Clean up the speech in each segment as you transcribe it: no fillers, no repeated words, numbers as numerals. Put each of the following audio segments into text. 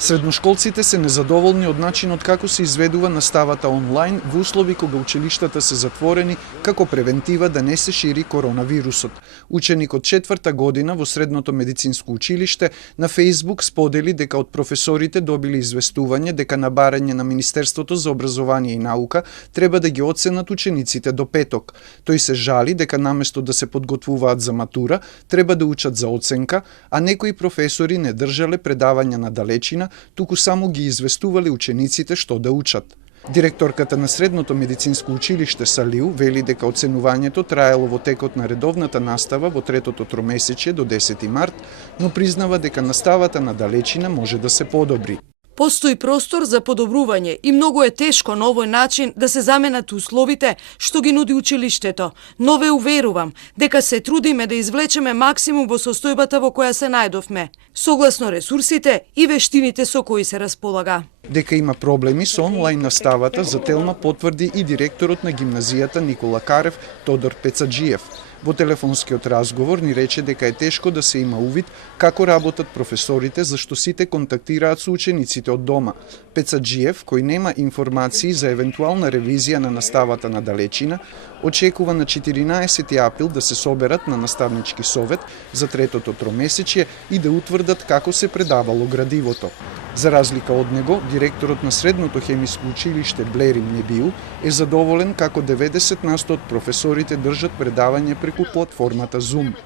Средношколците се незадоволни од начинот како се изведува наставата онлайн во услови кога училиштата се затворени како превентива да не се шири коронавирусот. Ученик од 4-та година во Средното медицинско училиште на Facebook сподели дека од професорите добили известување дека на барање на Министерството за образование и наука треба да ги оценат учениците до петок. Тој се жали дека наместо да се подготвуваат за матура, треба да учат за оценка, а некои професори не држале предавања на далечина, туку само ги известувале учениците што да учат. Директорката на Средното медицинско училиште Салиу вели дека оценувањето траело во текот на редовната настава во третото тромесечје до 10 март, но признава дека наставата на далечина може да се подобри. Постои простор за подобрување и многу е тешко на овој начин да се заменат условите што ги нуди училиштето, но ве уверувам дека се трудиме да извлечеме максимум во состојбата во која се најдовме, согласно ресурсите и вештините со кои се располага. Дека има проблеми со онлайн наставата за Телма потврди и директорот на гимназијата Никола Карев Тодор Пецаджиев. Во телефонскиот разговор ни рече дека е тешко да се има увид како работат професорите зашто сите контактираат со учениците од дома. Пецаджиев, кој нема информации за евентуална ревизија на наставата на далечина, очекува на 14 април да се соберат на наставнички совет за третото тромесечје и да утврдат како се предавало градивото. За разлика од него, директорот на Средното хемиско училиште Блерим Небиу е задоволен како 90% од професорите држат предавање преку платформата Zoom.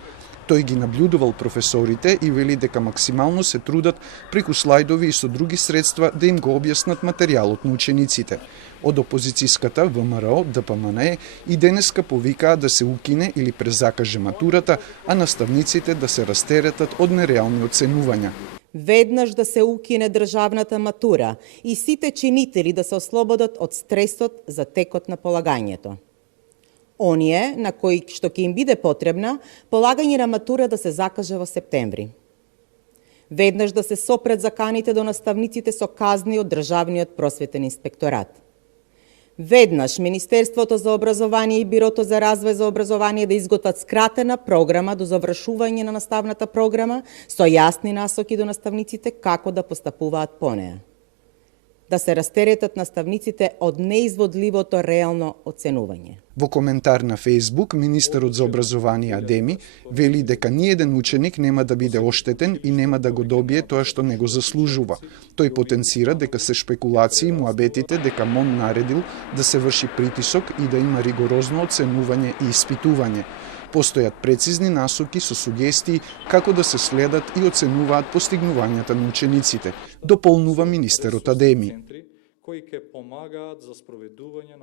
Тој ги наблюдувал професорите и вели дека максимално се трудат преку слајдови и со други средства да им го објаснат материјалот на учениците. Од опозицијската ВМРО, ДПМНЕ и денеска повикаа да се укине или презакаже матурата, а наставниците да се растеретат од нереални оценувања. Веднаш да се укине државната матура и сите чинители да се ослободат од стресот за текот на полагањето. Оние на кои што ќе им биде потребна, полагање на матура да се закаже во септември. Веднаш да се сопрет заканите до наставниците со казни од Државниот просветен инспекторат. Веднаш Министерството за образование и Бирото за развој за образование да изготват скратена програма до завршување на наставната програма со јасни насоки до наставниците како да постапуваат по неа. Да се растеретат наставниците од неизводливото реално оценување. Во коментар на Facebook, министерот за образование Адеми вели дека ниеден ученик нема да биде оштетен и нема да го добие тоа што не го заслужува. Тој потенцира дека се шпекулации муабетите дека МОН наредил да се врши притисок и да има ригорозно оценување и испитување. Постојат прецизни насоки со сугестии како да се следат и оценуваат постигнувањата на учениците, дополнува министерот Адеми.